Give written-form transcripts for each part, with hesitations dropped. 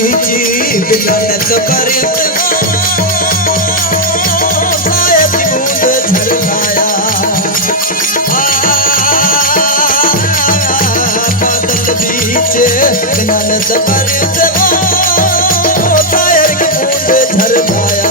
बीची बिलनत करत शायद बूंद झरकाया बादल बीच बिलनत करत शायर की बूंद झरकाया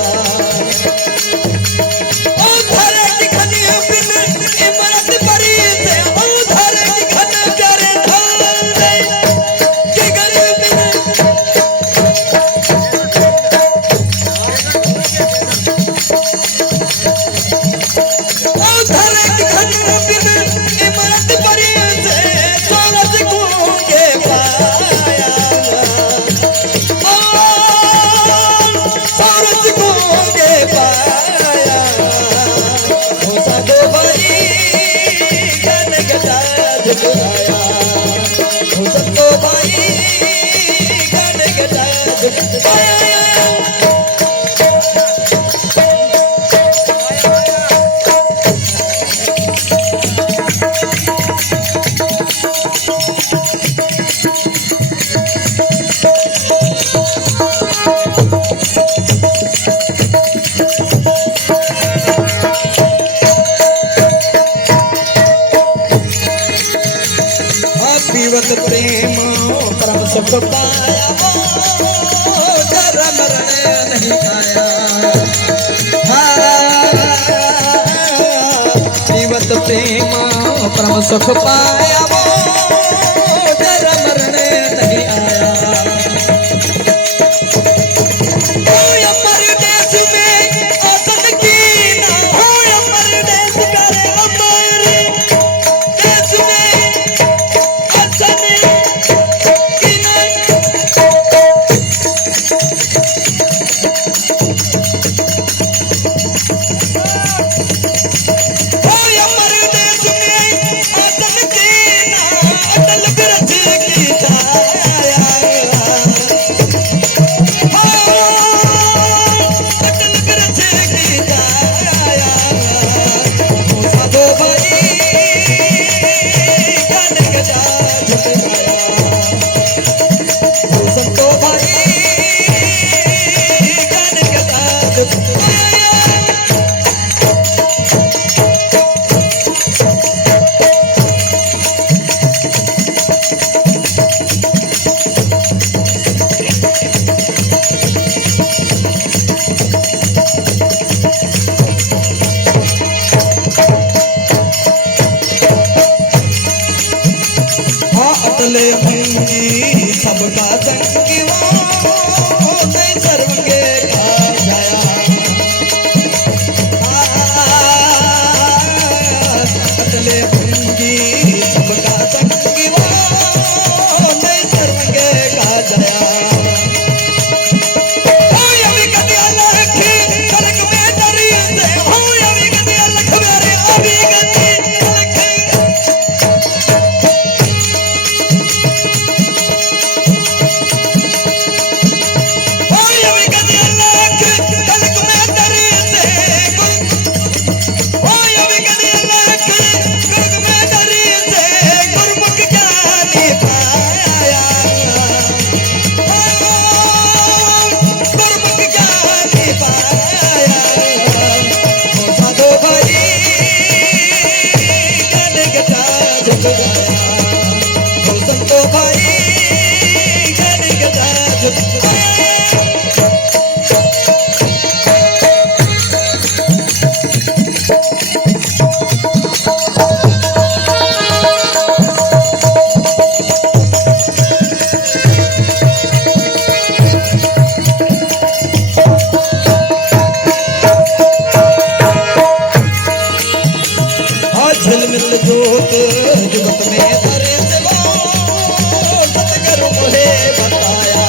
प्रेम परम सुख पाया जरा मरने नहीं आया जीवत प्रेम परम सुख पाया जरा मरने नहीं आया अतले भंगी सबका संगी वो नहीं सर्वंगे खा जाया अतले भंगी सबका संगी वो नहीं सर्वंगे खा जाया झिलमिल जोत जुगत में धरे सतगुरु मुझे बताया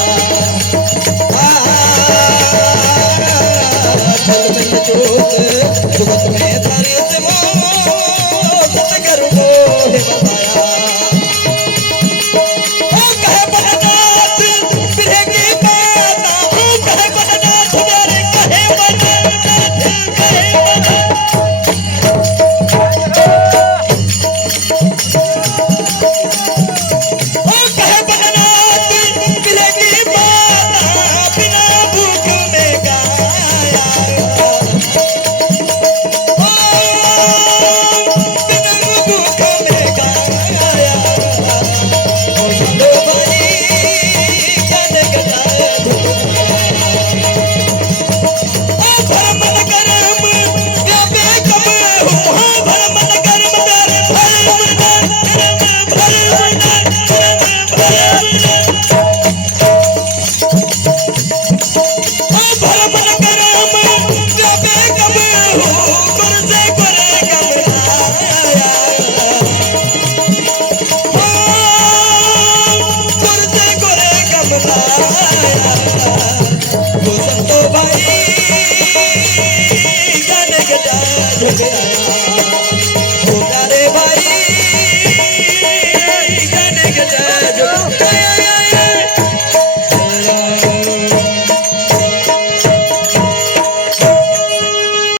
झिलमिल जोत जुगत में धरे सतगुरु मुझे बताया रे